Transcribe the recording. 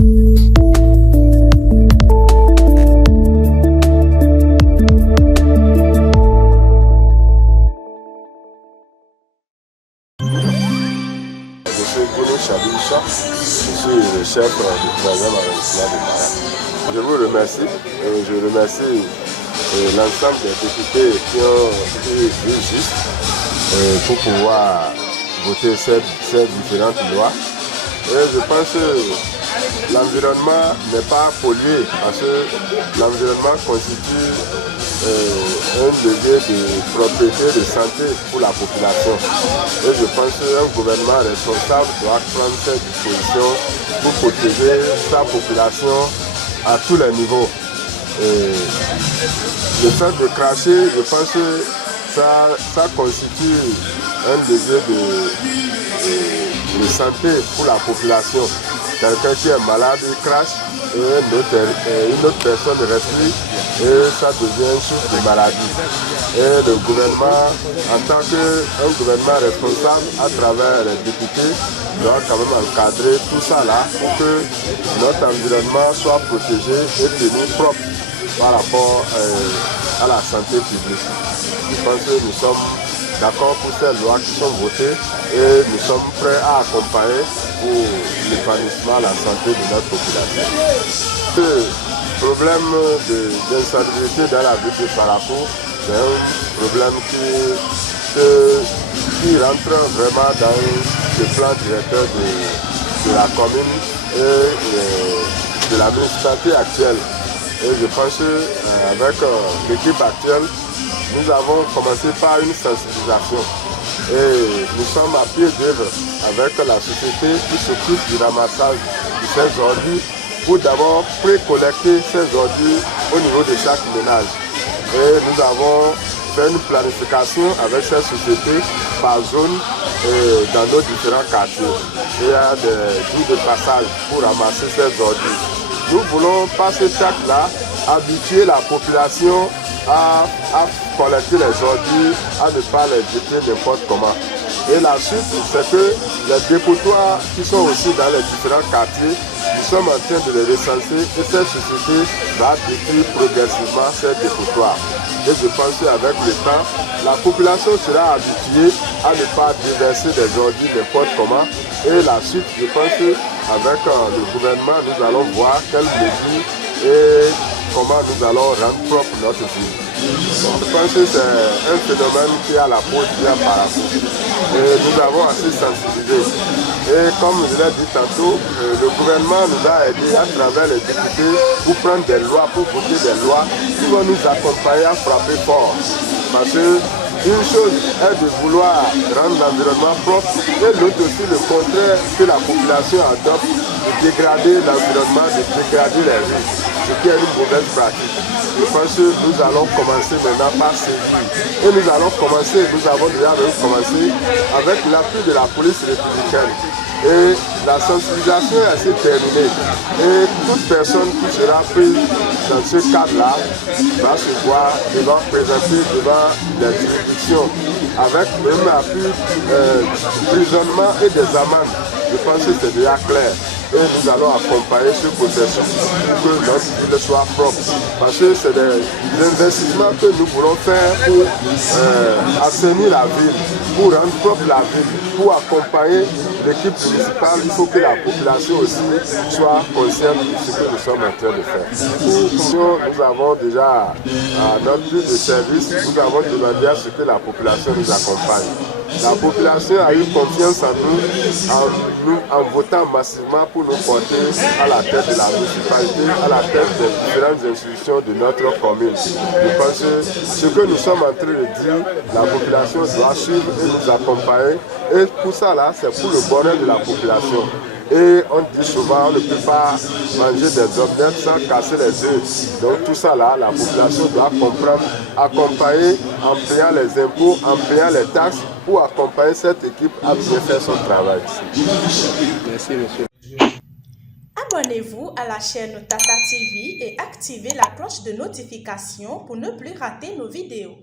Je suis le chef du 3e arrondissement de Maradi. Je vous remercie et je remercie l'ensemble des députés qui ont été justes pour pouvoir voter ces différentes lois. Et je pense que l'environnement n'est pas pollué parce que l'environnement constitue un levier de propriété de santé pour la population. Et je pense qu'un gouvernement responsable doit prendre ces dispositions pour protéger sa population à tous les niveaux. Et le fait de cracher, je pense que ça constitue un levier de santé pour la population. Quelqu'un qui est malade, il crache et une autre personne respire et ça devient une source de maladie. Et le gouvernement, en tant qu'un gouvernement responsable à travers les députés, doit quand même encadrer tout ça là pour que notre environnement soit protégé et tenu propre par rapport à la santé publique. Je pense que nous sommes d'accord pour ces lois qui sont votées et nous sommes prêts à accompagner pour l'épanouissement de la santé de notre population. Le problème d'insalubrité dans la ville de Parapou, c'est un problème qui rentre vraiment dans le plan directeur de la commune et de la municipalité actuelle. Et je pense qu'avec l'équipe actuelle, nous avons commencé par une sensibilisation. Et nous sommes à pied d'œuvre avec la société qui s'occupe du ramassage de ces ordures pour d'abord précollecter ces ordures au niveau de chaque ménage. Et nous avons fait une planification avec cette société par zone dans nos différents quartiers. Et il y a des jours de passage pour ramasser ces ordures. Nous voulons, par cet acte-là, habituer la population à collecter les ordures, à ne pas les jeter n'importe comment. Et la suite, c'est que les dépotoirs qui sont aussi dans les différents quartiers, nous sommes en train de les recenser et cette société va détruire progressivement ces dépotoirs. Et je pense qu'avec le temps, la population sera habituée à ne pas déverser des ordures n'importe comment. Et la suite, je pense qu'avec le gouvernement, nous allons voir quelles mesures et comment nous allons rendre propre notre ville. Je pense que c'est un phénomène qui a la peau bien par rapport. Et nous avons assez sensibilisé. Et comme je l'ai dit tantôt, le gouvernement nous a aidés à travers les députés pour prendre des lois, pour voter des lois qui vont nous accompagner à frapper fort. Parce que une chose est de vouloir rendre l'environnement propre et l'autre aussi le contraire que la population adopte, de dégrader l'environnement, de dégrader les rues, ce qui est une mauvaise pratique. Je pense que nous allons commencer maintenant par sévir. Et nous allons commencer, nous avons déjà commencé avec l'appui de la police républicaine. Et la sensibilisation est assez terminée. Et toute personne qui sera prise dans ce cadre-là va se voir devant présenter devant les juridictions avec même appui d'emprisonnement et des amendes. Je pense que c'est déjà clair. Et nous allons accompagner ce processus pour que notre ville soit propre. Parce que c'est des investissements que nous voulons faire pour assainir la ville, pour rendre propre la ville, pour accompagner l'équipe municipale. Il faut que la population aussi soit consciente de ce que nous sommes en train de faire. Nous avons déjà notre lieu de service, nous avons demandé à ce que la population nous accompagne. La population a eu confiance en nous en votant massivement pour nous porter à la tête de la municipalité, à la tête des différentes institutions de notre commune. Je pense que ce que nous sommes en train de dire, la population doit suivre et nous accompagner. Et pour ça, là, c'est pour le bonheur de la population. Et on dit souvent, on ne peut pas manger des omelettes sans casser les œufs. Donc tout ça là, la population doit comprendre, accompagner en payant les impôts, en payant les taxes, pour accompagner cette équipe à bien faire son travail. Merci monsieur. Abonnez-vous à la chaîne Tata TV et activez la cloche de notification pour ne plus rater nos vidéos.